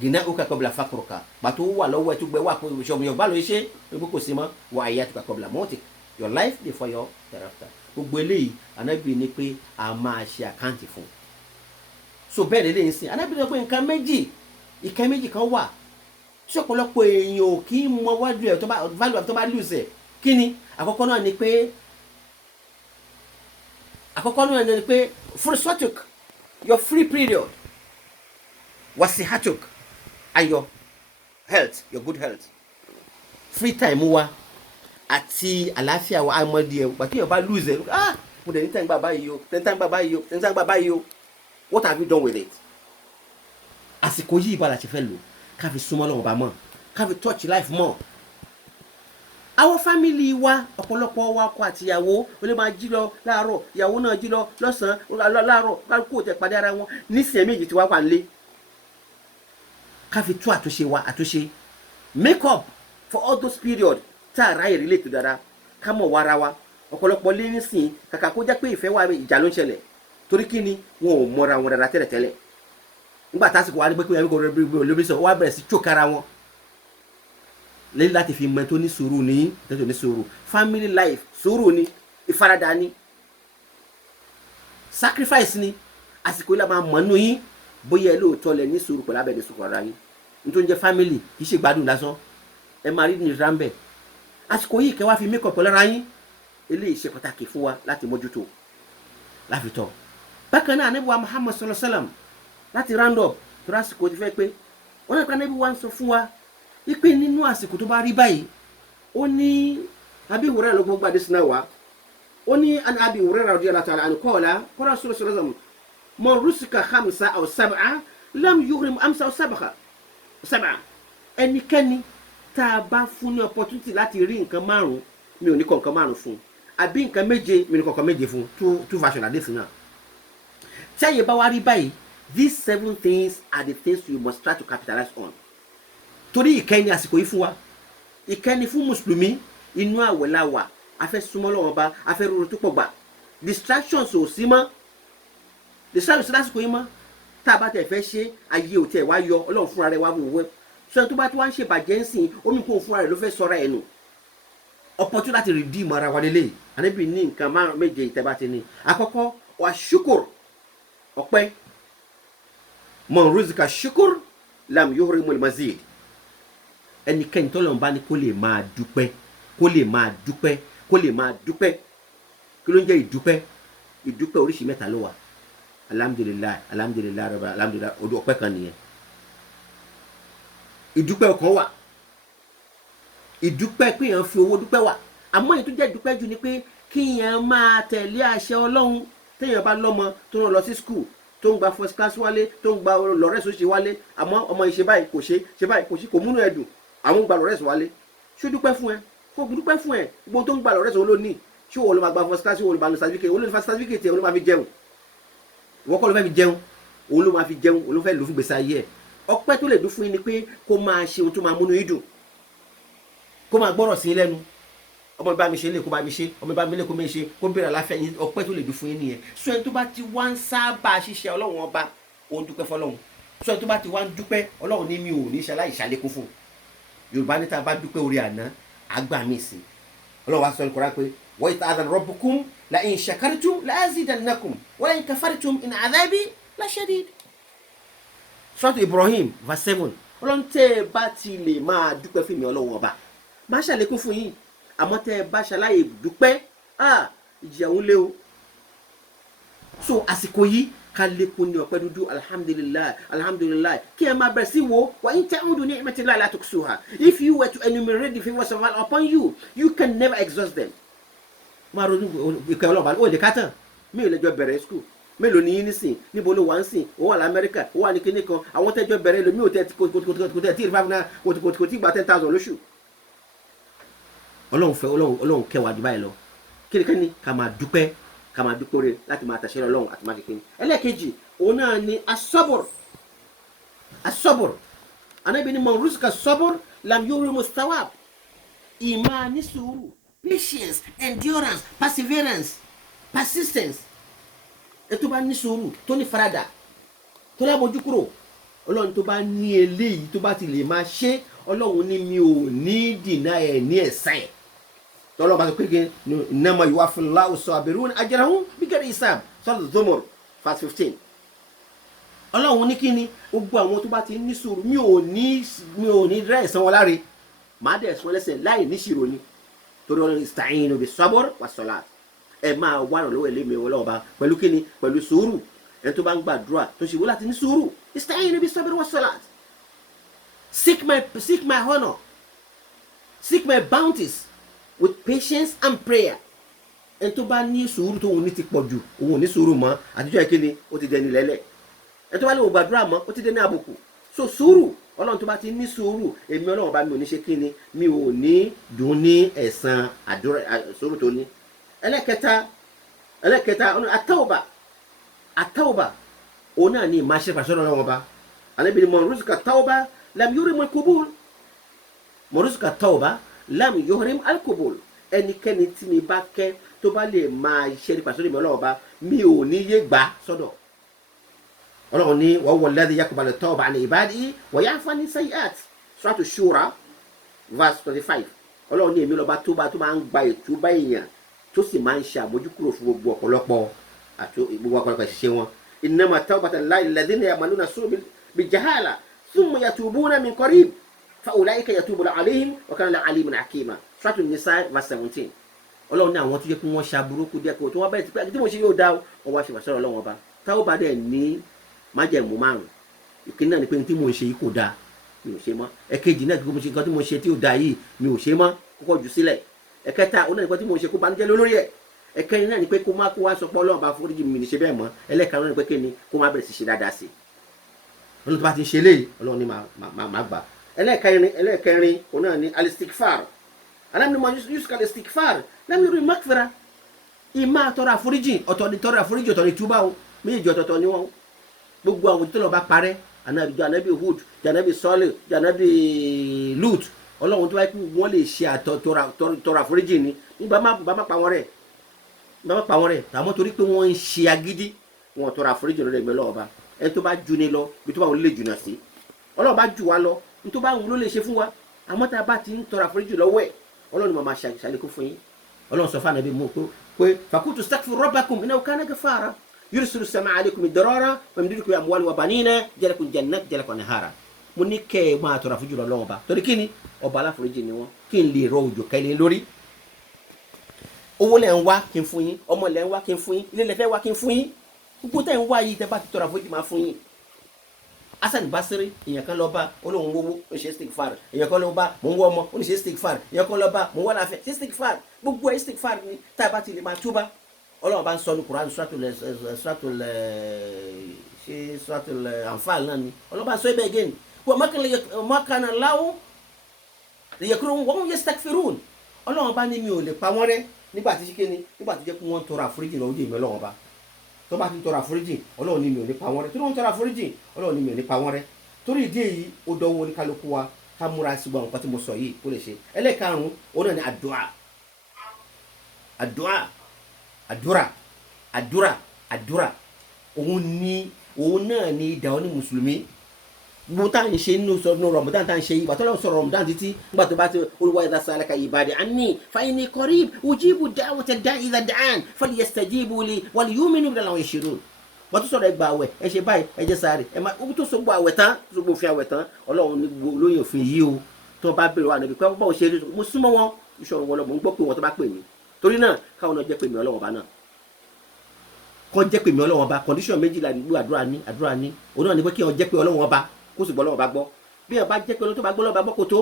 gina uka qabla faqruka bàtó wà lọ́wọ́ ẹ tó gbẹ wà kó ṣọmọ yorùbá ló ṣe pé kò sí mọ́ wà hayatuka qabla mautik your life before your thereafter gbogbo eléyìí Ànábì ní pé a máa ṣe àkáǹtì fún so bẹ́ẹ̀ lélẹ́yìn sí Ànábì ní pé nǹkan méjì kan wà tí ọ̀pọ̀lọpọ̀ èèyàn ò kí ń mọ wájú ẹ̀ tó bá value ẹ̀ tó bá lose ẹ̀ kí ni àkọ́kọ́ náà ni pé fursatuk your free period wasihatuk and your health your good health free time wa àti àlàáfíà wa àmọ́dí ẹ̀ pàtó yẹn bá lose ẹ̀ mo dẹ̀ ní tẹ́ǹgbà báyìí o what have you done with it àsìkò yìí bá la ṣe fẹ́ lò ká fi súnmọ́ lọ́wọ́ bá mọ̀ ká fi touch life mọ̀ àwọn fámìlì wa ọ̀pọ̀lọpọ̀ wa ọkọ àtìyàwó ó lè máa jí lọ láàárọ̀ ìyàwó náà jí lọ lọ́sàn-án láàárọ̀ kálukú tẹ̀ pàdé ara wọn nísìnyẹn méjì tí wá wà nílé ká fi tú àtúnṣe make up for all those period tá a ráyè relate dáadáa ká mọ̀ wá ara wa ọ̀pọ̀lọpọ̀ lé nísìnyí kàkà kó jẹ́ pé ìfẹ́ wa ìjà ló ń ṣẹlẹ̀ torí kí ni wọn ò mọra wọn dáadáa tẹ́lẹ̀tẹ́lẹ̀ nígbà tásìkò wa ní pé kí wọn kò lóbi sọ wọ́n á bẹ̀rẹ̀ sí chókara wọn lẹ́yìn láti fi mọ tó ní sùúrù ní tó ní sùúrù family life sùúrù ni ìfaradà ni sacrifice ni àsìkò ilé máa mọ̀ nù yín bóyá ẹ lóòótọ́ lẹ ní sùúrù pẹ̀lú abẹ́ẹ̀dẹ̀ sùkọ̀ ara yín nítorí jẹ́ family kì í ṣe gbádùn lásán ẹ máa rí ní rámbẹ̀ àsìkò yìí kẹ́ wá fi make up pẹ̀lú ara yín eléyìí ṣe pàtàkì fún wa láti mójútó láfitọ́ bákan náà Ànábì wa Muhammad sallallahu alaihi wasallam láti round up tó lásìkò ti fẹ́ pé wọ́n náà Ànábì wa ń sọ fún wa wípé nínú àsìkò tó bá rí báyìí ó ní Abi Hurairah ló gbọ́gbà dé sinna wa ó ní Abi Hurairah radiyallahu ta'ala anhu qala qala sallallahu alaihi wasallam man rusika khamsa aw sab'a lam yughrim amsa aw sab'a ẹnikẹ́ni tá a bá fún ní opportunity láti rí nǹkan márùn mi ò ní kọ nǹkan márùn fún àbí nǹkan méje mi ní kọ nǹkan méje fún two version àdé sí náà tí àyè bá wá rí báyìí these 7 things are the things you must try to capitalize on torí ìkẹni àsìkò yìí fún wa ìkẹni fún mùsùlùmí inú àwẹ̀ la wà a fẹ́ súnmọ́ Ọlọ́run bá a fẹ́ rúru tó pọ̀ gbà distractions ò sí mọ́ distractions lásìkò yìí mọ́ tá a bá tẹ̀ fẹ́ ṣe ayé ò tẹ̀ wá yọ Ọlọ́run fúnra rẹ̀ wá wò wẹ́ sọ́yìn tó bá tí wá ń ṣe bàjẹ́ ń sìn omi kò fúnra rẹ̀ ló fẹ́ sọ́ra ẹ̀ nù opportunity láti redeem ara wa lélẹ̀ Ànábì ní nǹkan méje ìtẹ́bá ti ní àkọ́kọ́ wà ṣukur ọpẹ́ man ruzika ṣukur lam yuhrimul mazid ẹnikẹ́ni tó lọ́n bá ní kó lè máa dúpẹ́ kí ló ń jẹ́ ìdúpẹ́ oríṣi mẹ́ta ló wà alhamdulilayi rabbil alhamdulilayi odò ọpẹ́ kan nìyẹn ìdúpẹ́ kan wà ìdúpẹ́ pé èèyàn fi owó dúpẹ́ wà àmọ́ èyí tó jẹ́ ìdúpẹ́ jù ni pé kí èèyàn máa tẹ̀lé àṣẹ Ọlọ́run téèyàn bá lọ́mọ tó rán lọ sí school tó ń gba first class wálé tó ń gba lọ́rẹ́sì ó ṣe wálé àmọ́ ọmọ ìṣe báyìí kò ṣe kò múnú ẹ̀dùn àwọn gba lọ́rẹ́sì wálé ṣó dúpẹ́ fún ẹ kó dúpẹ́ fún ẹ gbogbo tó ń gba lọ́rẹ́sì wọn ló ní ṣé wọn ló máa gba first class wọn ló máa gba certificate wọn ló ní certificate wọn ló máa fi jẹun ìwọ kọ́ ló fẹ́ fi jẹun òun ló máa fi jẹun òun ló fẹ́ lò fún gbèsè ayé ẹ̀ ọpẹ́ tó lè dún fún yín ni pé kó máa ṣe ohun tó máa múnú yín dùn kó máa gbọ́rọ̀ sí lẹ́nu ọmọ bá mi ṣe lè kó bá mi ṣe ọmọ bá mi lè kó mi ṣe kó bẹ̀rẹ̀ àláfíà yín ọpẹ́ tó lè dún fún yín nìyẹn sọ ẹni tó bá ti wá ń sábà ṣiṣẹ́ Ọlọ́run ọba òun dúpẹ́ fọ́lọ́run sọ ẹni tó bá ti wá ń dúpẹ́ Ọlọ́run ní mi ò ní ṣe aláìṣàlékún fún Yorùbá ní tá a bá dúpẹ́ orí àná àgbà mi sí Ọlọ́run wá sọ ní Kùránì pé wa idh ta'adhana rabbukum la in shakartum la azidannakum wa la in kafartum in adhabi la shadid. Surah Ibrahim verse 7 Ọlọ́run tẹ́ ẹ bá ti lè máa dúpẹ́ fún mi Ọlọ́run ọba máa ṣàlékún fún yín àmọ́ tẹ́ ẹ bá ṣàlàyé dúpẹ́ ìjìyà ń lé o so àsìkò yìí ká lékún ní ọpẹ́ dúdú alhamdulillah kí ẹ máa bẹ̀rẹ̀ sí wo wa in ta'udu ni'matillahi la tuhsuha if you were to enumerate the favours of Allah upon you you can never exhaust them. máa ronú ìkẹ́ ọlọ́ọ̀bá ó lè ká tán mi ò lẹ́jọ́ bẹ̀rẹ̀ school mélòó ni yín nísìn níbo ló wà ń sìn ó wà lamẹ́ríkà ó wà ní kíní kan àwọn tẹ́jọ́ bẹ̀rẹ̀ lómi ò tẹ́ kò tẹ́ tí ìrìfà náà kò tí gba 10,000 lóṣù. Ọlọ́run kẹwàá jù báyìí lọ kíni ká máa dúpẹ́ rẹ̀ láti máa tàṣẹ́ Ọlọ́run àti máa kékeré. ẹlẹ́ẹ̀kejì òun náà ni asọ́bùr Ànábì ní man rusika sọ́bùr lam yuhrimu thawab ìmáa ní sùúrù patience endurance perseverance persistence ètò bá ní sùúrù tó ní faradà tó lámójú kúrò ọlọ́run tó bá ní eléyìí tó bá ti lè máa ṣe ọlọ́run ní mi ò ní dìnnà ẹ̀ ní ẹ̀san ẹ̀ tọ́lọ́ bá sọ pé innama yuwaffillahu as-sabiruna ajrahum bighayri hisab Surat Zumar verse 15. ọlọ́run ní kíni gbogbo àwọn tó bá ti ní sùúrù mi ò ní rẹ́ ẹ̀san wọn láre màá dẹ̀ sún lẹ́sẹ̀ láì níṣirò ni torí ọlọ́run ista'inu bis-sabr was-salat ẹ máa wá ìrànlọ́wọ́ ẹlẹ́mìí ọlọ́run bá pẹ̀lú kíni pẹ̀lú sùúrù ẹni tó bá ń gbàdúrà tó ṣe wọ́n láti ní sùúrù ista'inu bis-sabr was-salat seek my honour seek my bounties with patience and prayer ẹni tó bá ní sùúrù tó òun ní ti pọ̀ jù òun ò ní sùúrù mọ́ àtijọ́ ìkíni ó ti dẹni lẹ́lẹ̀ ẹni tó bá lè wò gbàdúrà mọ́ ó ti dẹni àbùkù so sùúrù ọlọ́run tó bá ti ní sùúrù èmi ọlọ́run bá mi ò ní ṣe kíni mi ò ní dùn ní ẹ̀san àdúrà sùúrù tó ní. ẹlẹ́kẹta àtàwùbà òun náà ní ìmáṣe pàṣẹ ọlọ́run ọba Ànábì ní man ruzika tawba lam yurim al-qubul man ruzika tawba lam yurim al-qubul ẹnikẹ́ni tí mi bá kẹ́ tó bá lè máa ṣe ní pàṣẹ ọlọ́run ọba mi ò ní yé gbà sọ́dọ̀ ọlọ́run ní wa huwa alladhi yaqbalu tawba an ibadihi wa ya'fu an sayyi'at Suratu Shura verse 25 ọlọ́run ní èmi lọ́ba tó máa ń gba ìtúbà èèyàn tó sì máa ń ṣe àmójúkúrò fún gbogbo ọ̀pọ̀lọpọ̀ ìṣiṣẹ́ wọn innama tawbata lillahi alladhina ya'maluna su'a bijahala thumma yatubuna min qarib fa ulaika yatubu alayhim wa kana Allahu aliman hakima Suratu Nisa verse 17 ọlọ́run ní àwọn tó jẹ́ pé wọ́n ṣàbúrú kú díẹ̀ kó tó wọ́n bẹ̀rẹ̀ tí pé tí mo ṣe yóò dá ọ wá ṣe pàṣẹ ọlọ́run ọba táwọn bá dẹ̀ ní májẹ̀mú márùn ìkíní náà ni pé tí mo ń ṣe yìí kò dáa mi ò ṣe mọ́ ẹ̀kejì náà tí mo ṣe nǹkan tí mo ṣe tí ò dáa yìí mi ò ṣe mọ́ kókó jù sílẹ̀ ẹ̀kẹta òun náà ni pé tí mo ṣe kó banújẹ́ lórí ẹ̀ ẹ̀kẹrin náà ni pé kó má kó wá sọ pé ọlọ́run bá foríjì mi ní ṣe bẹ́ẹ̀ mọ́ ẹlẹ́karùn náà ni pé kíni kó má bẹ̀rẹ̀ sí ṣe dáadáa sí ọlọ́run tó bá ti ṣe léyìí ọlọ́run ní máa gbà ẹlẹ́kẹrin òun náà ni al-istighfar alámi ni mo yusuf al-istighfar lámì rí makfira ìmá tọrọ àforíjì ọ̀tọ̀ ni túbà o méjì ọ̀tọ̀ọ̀tọ̀ ni wọ́n gbogbo àwọn òjò tó lọ bá parẹ́ janabi Hud janabi Salih janabi Lut ọlọ́run tó wáyé pé wọ́n lè ṣe tọrọ àforíjì ni nígbà má pa wọ́n rẹ̀ àmọ́ torí pé wọ́n ń ṣe agídí wọn tọrọ àforíjì lọ́dọ̀ ẹgbẹ́ lọ́wọ́ bá ẹni tó bá ju ni lọ bí tó bá wọn lè jùnà sí ọlọ́run bá jù wá lọ ní tó bá wọn ló lè ṣe fún wa àmọ́ tá a bá ti ń tọrọ àforíjì lọ́wọ́ ẹ̀ ọlọ́run máa ṣàlékún fún yín ọlọ́run sọ fún Ànábì mú pé fakultu astaghfiru rabbakum innahu kana ghaffara yursilu as-samaa alaykum midrara wa yumdidukum bi amwalin wa banina jalakum jannat jalakum anhara mo ní kẹ́ ẹ máa tọrọ àforíjì lọ́wọ́ ọba torí kí ni ọba aláforíjì ni wọ́n kí n lè rọ òjò kẹ́lẹ́ lórí owó lẹ́ ń wá kí n fún yín ọmọ lẹ́ ń wá kí n fún yín ilé lẹ́ fẹ́ wá kí n fún yín gbogbo tẹ́ ń wá yìí tẹ́ bá ti tọrọ àforíjì máa fún yín Hasan Basri èèyàn kan lọ bá olóhùn owó ó ṣe istighfar èèyàn kan lọ bá mò ń wọ ọmọ ó ní ṣe istighfar èèyàn kan lọ bá mò ń wọ láfẹ ṣe istighfar gbogbo istighfar ni tá a bá ti lè máa túbà ọlọ́run bá ń sọ ní Quran suratul Anfal náà ni ọlọ́run bá ń sọ ibẹ̀ again wọ́n makana Allahu liyakfurun wa hum yastaghfirun ọlọ́run bá ní mi ò lè pa wọ́n rẹ́ nígbà tí kíni nígbà tó jẹ́ pé wọ́n tọrọ àforíjì lọ́wọ́ dé mi ọlọ́run bá tó bá ti tọrọ àforíjì ọlọ́run ní mi ò ní pa wọ́n rẹ́ torí wọ́n tọrọ àforíjì ọlọ́run ní mi ò ní pa wọ́n rẹ́ torí ìdí èyí ó dánwó oníkálukú wa ká múra sí gbogbo nǹkan tí mo sọ yìí kó lè ṣe ẹlẹ́karùn-ún òun náà ni àdúrà òun náà ni ìdáwọ́ ní mùsùlùmí gbogbo tá à ń ṣe nínú Ramadan tá à ń ṣe yìí bàtọ́ lọ́wọ́ sọ̀rọ̀ Ramadan títí nígbà tó bá ti olúwa idha sa'alaka ibadi anni fa inni qarib ujibu da'wata da'i idha da'an falyastajibu li wal yu'minu bi la'allahum yarshudun wọ́n tún sọ̀rọ̀ ẹgbà àwẹ̀ ẹ ṣe báyìí ẹ jẹ́ sáré ẹ máa ó tó sọ gbọ́ àwẹ̀ tán tó gbọ́ òfin àwẹ̀ tán ọlọ́run ní lóyè òfin yìí o tó bá bèrè wà níbi pé báwo ṣe rí mo súnmọ́ wọn ìṣòro wọn lọ mò ń gbọ́ pé wọn tó bá pè mí torí náà káwọn náà jẹ́ pé mi ọlọ́wọ́n bá náà kọ́ jẹ́ pé mi ọlọ́wọ́n bá condition méjìlá nígbà àdúrà ní òun náà ni pé kí wọn jẹ́ pé ọlọ́wọ́n bá kó sì gbọ́ ọlọ́wọ́n bá gbọ́ bí wọn bá jẹ́ pé ọlọ́wọ́n tó bá gbọ́ ọlọ́wọ́n bá gbọ́ kò tó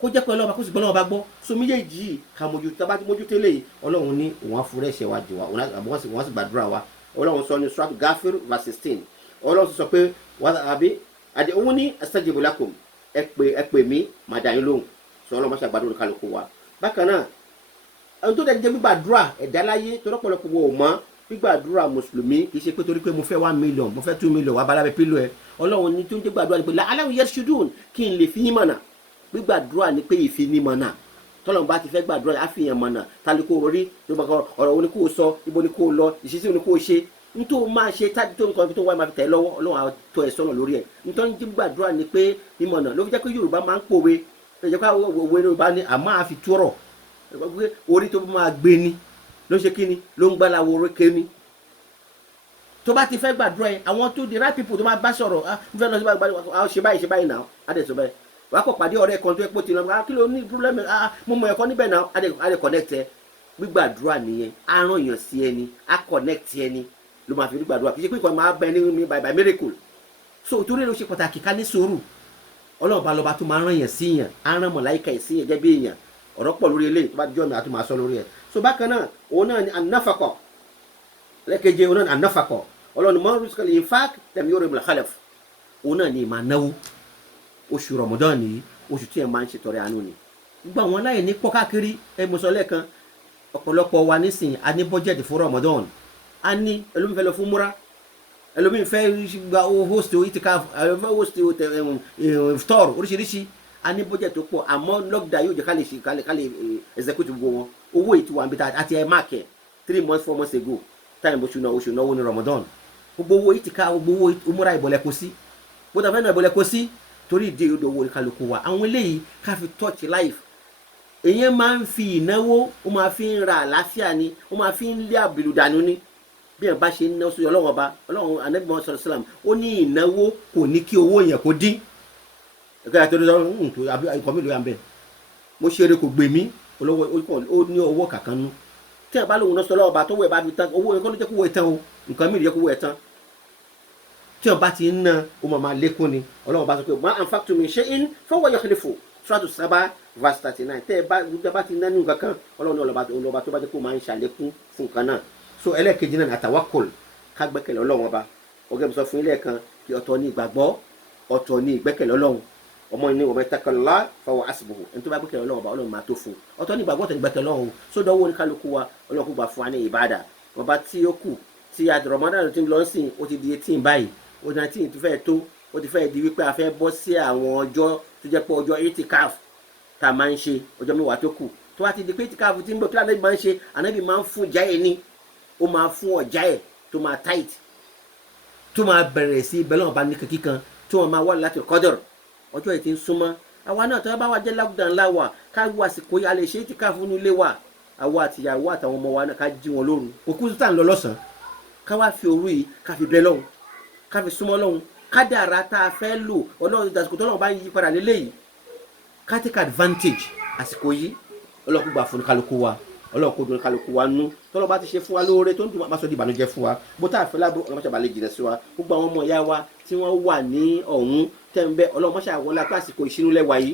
kó jẹ́ pé ọlọ́wọ́n bá kó sì gbọ́ ọlọ́wọ́n bá gbọ́ so méjèèjì yìí ká mojú tá bá ti mojú tẹ́lẹ̀ ọlọ́run ní òun á fúrẹ́ ṣe wa jù wa wọ́n sì gbàdúrà wa ọlọ́run sọ ní Surat Ghafir verse 16 ọlọ́run sọ pé àdé òun ní astajibu lakum ẹ pè mí màá dá yín lóhùn sọ ọlọ́run máa ṣàgbàdo kálukú wa bákan náà ẹni tó dẹ̀ jẹ́ gbígbàdúrà ẹ̀dá láyé tó lọ́pọ̀lọpọ̀ wò mọ́ gbígbàdúrà mùsùlùmí kì í ṣe pé torí pé mo fẹ́ 1 million mo fẹ́ 2 million wà balábẹ́ pílò ẹ ọlọ́run ní tó ń jẹ́ gbàdúrà ni pé la'allahum yarshudun kí n lè fi yín mọ̀nà gbígbàdúrà ni pé ìfi ní mọ̀nà tọ́lọ́run bá ti fẹ́ gbàdúrà á fi yàn mọ̀nà tálí kó rí ọ̀rọ̀ wo ni kó sọ ibo ni kó lọ ìṣesí wo ni kó ṣe nítorí máa ṣe tájú tó nǹkan tó wá máa fi tẹ̀ lọ́wọ́ ọlọ́run á tọ́ ẹ sọ́nà lórí ẹ̀ nítorí jí gbàdúrà ni pé mímọ̀ náà ló fi jẹ́ pé Yorùbá máa ń pòwe ló jẹ́ pé òwe Yorùbá ni àmọ́ àfi túrọ̀ orí tó máa gbé ni ló ṣe kí ni ló ń gbára wo orékè ni tó bá ti fẹ́ gbàdúrà ẹ àwọn tó the right people tó máa bá sọ̀rọ̀ mo fẹ́ lọ sí ṣe báyìí náà á dẹ̀ sọ bẹ́ẹ̀ wàá kọ̀ pàdé ọ̀rẹ́ kan tó yẹ pé ó ti lọ kí ló ní problem mo mọ ẹ̀kọ́ níbẹ̀ náà á dẹ̀ connect ẹ gbígbàdúrà nìyẹn á ràn yàn sí ẹni á connect ẹni ló máa fi gbàdúrà kì í ṣe pé nǹkan máa bẹ ní by miracle so torí ló ṣe pàtàkì ká ní sùúrù ọlọ́run bá lọ́ba tó máa ràn yàn sí yàn á ràn màláíkà ẹ̀ sí yàn jẹ́ bí èèyàn ọ̀rọ̀ pọ̀ lórí eléyìí tó bá jọ́ mi àti máa sọ lórí ẹ̀ so bákan náà òun náà ni anáfàkọ̀ lẹ́kẹ̀jẹ̀ òun náà ni anáfàkọ̀ ọlọ́run mọ́ rúṣkàlì infaq tẹ̀mí yóò rẹ̀ mọ̀lá khalaf òun náà ni ìmọ̀ náwó oṣù Ramadan nìyí oṣù tí ẹ̀ máa ń ṣètọrẹ àánú ni gbogbo àwọn aláìní pọ̀ káàkiri ẹ̀ mo sọ lẹ́ẹ̀kan ọ̀pọ̀lọpọ̀ wa nísìnyí a ní bọ́jẹ̀tì fún Ramadan a ní ẹlòmíì fẹ́ lọ fún múra ẹlòmíì fẹ́ gba host itikaf fẹ́ host iftar oríṣiríṣi a ní bọ́jẹ̀tì tó pọ̀ àmọ́ lockdown yóò jẹ́ ká lè execute gbogbo wọn owó ètò àbí àti ẹ̀ máàkì 3 months 4 months ago time oṣù náwó ní Ramadan gbogbo owó itikaf gbogbo owó múra ìbọ̀lẹ̀ kó sí gbogbo àfẹ́ náà ìbọ̀lẹ̀ kó sí torí ìdí odò owó kálukú wa àwọn eléyìí ká fi touch life èyàn máa ń fi ìnáwó ó máa fi ń ra àlàáfíà ni ó máa fi ń lé àbìlù dànù ni bí ẹ̀ bá ṣe ń náwó sórí ọlọ́run ọba ọlọ́run Ànábì Muhammad sallallahu alaihi wasallam ó ní ìnáwó kò ní kí owó yẹn kó dín ẹ̀ka àti ọdún ikọ̀ mi ló yà ń bẹ̀ mo ṣeré kò gbè mí ó ní owó kàkánú tí ẹ̀ bá lóun náà sọ ọlọ́run ọba tó wọ̀ ẹ̀ bá fi tán owó yẹn kọ́ ló jẹ́ kó wọ̀ ẹ̀ tán o nǹkan mi ló jẹ́ kó wọ̀ ẹ̀ tán tí ẹ̀ bá ti ń ná ó máa lékún ni ọlọ́run ọba sọ pé ma anfaqtum min shay'in fahuwa yukhlifu Suratu Saba verse 39 tẹ́ ẹ bá ti ná ní nǹkan kan ọlọ́run ọlọ́ba tó bá jẹ́ kó máa ń ṣàlékún fún nǹkan náà so ẹlẹ́ẹ̀kejì náà àtàwákùl ká gbẹ́kẹ̀lé ọlọ́run ọba ọgẹ́ mi sọ fún ilé kan kí ọ̀tọ̀ ní ìgbàgbọ́ ọ̀tọ̀ ní ìgbẹ́kẹ̀lé ọlọ́run ọmọ ní ọmọ ìtàkànlá fahuwa hasbuhu ẹni tó bá gbẹ́kẹ̀lé ọlọ́run ọba ọlọ́run máa tó fún ọ̀tọ̀ ní ìgbàgbọ́ ọ̀tọ̀ ní ìgbẹ́kẹ̀lé ọlọ́run sódò owó oníkálukú wa ọlọ́run kó gbà fún wa ní ìbádà ọba tí ó kù tí Ramadan ti lọ sí ó ti di 18 báyìí ó di 19 tó fẹ́ tó ó ti fẹ́ di wípé a fẹ́ bọ́ sí àwọn ọjọ́ tó jẹ́ pé ọjọ́ itikaf tá a máa ń ṣe ọjọ́ mẹ́wàá tó kù tó wá ti di pé itikaf ti ń bọ̀ kí Ànábì máa ń ṣe Ànábì máa ń fún ọjà ẹ̀ ní ó máa fún ọjà ẹ̀ tó máa tight tó máa bẹ̀rẹ̀ sí bẹ́ẹ̀ lọ́wọ́ bá ní kíkan tó máa wà láti Qadr ọjọ́ ẹ̀ ti ń súnmọ́ àwa náà tó bá wà jẹ́ lockdown láwà ká wá àsìkò yà lè ṣe itikaf nínú ilé wa àwa àtìyàwó àtàwọn ọmọ wa náà ká jí wọn lóru òkú tó tà ń lọ lọ́sàn-án ká wá fi òru yìí ká fi bẹ́ lọ́hùn ká fi súnmọ́ lọ́hùn kádàrá tá a fẹ́ lò ọlọ́run àsìkò tó lọ́wọ́ bá ń yí padà lélẹ́yìí ká take advantage àsìkò yìí ọlọ́run gbà fún kálukú wa ọlọ́run kó dùn kálukú wa nú tọ́lọ́ bá ti ṣe fún wa lóore tó ń dùn máa sọ di ìbànújẹ́ fún wa bó tá a fẹ́ lábọ́ ọlọ́run ṣàbà lè jìnà sí wa gbogbo àwọn ọmọ ìyá wa tí wọ́n wà ní ọ̀hún tẹ́ǹbẹ́ ọlọ́run mọ́ṣà wọlé apá àsìkò ìṣínú lẹ́wà yìí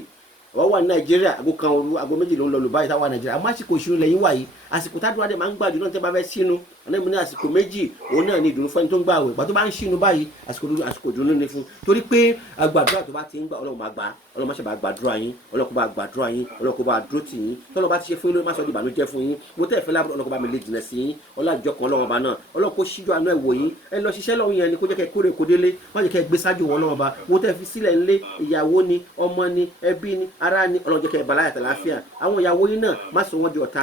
àwọn wà ní Nàìjíríà àgbo kan òru àgbo méjì ló ń lọ lù báyìí táwọn Nàìjíríà àmọ́ àsìkò ìṣínú lẹ́yìn wà yìí àsìkò tádùn adé máa ń gbàdúrà náà tẹ́ bá fẹ́ sínú ọlọ́run ní àsìkò méjì òun náà ní ìdùnnú fẹ́ni tó ń gbà wẹ̀ gbà tó bá ń sínú báyìí àsìkò ìdùnnú ni fún torí pé àgbàdúrà tó bá ti ń gbà ọlọ́run máa gbà ọlọ́run máa ṣe bá gbàdúrà yín ọlọ́run kó bá gbàdúrà yín ọlọ́run kó bá dúró tì yín tọ́lọ́ bá ti ṣe fún yín ló má sọ di ìbànújẹ́ fún yín mo tẹ́ ẹ̀ fẹ́ lábúrò ọlọ́run kó bá mi lè jìnà sí yín ọlọ́àjọ kan ọlọ́run ọba náà ọlọ́run kó ṣíjú àánú ẹ̀ wò yín ẹ lọ ṣiṣẹ́ lọ́hùn yẹn ni kó jẹ́ kẹ́ kórè kó délé wọ́n jẹ́ kẹ́ gbé sáájú wọn ọlọ́run ọba mo tẹ́ fi sílẹ̀ ńlé ìyàwó ni ọmọ ni ẹbí ni ará ni ọlọ́run jẹ́ kẹ́ bàláyà tàlàáfíà àwọn ìyàwó yín náà má sọ wọ́n di ọ̀tá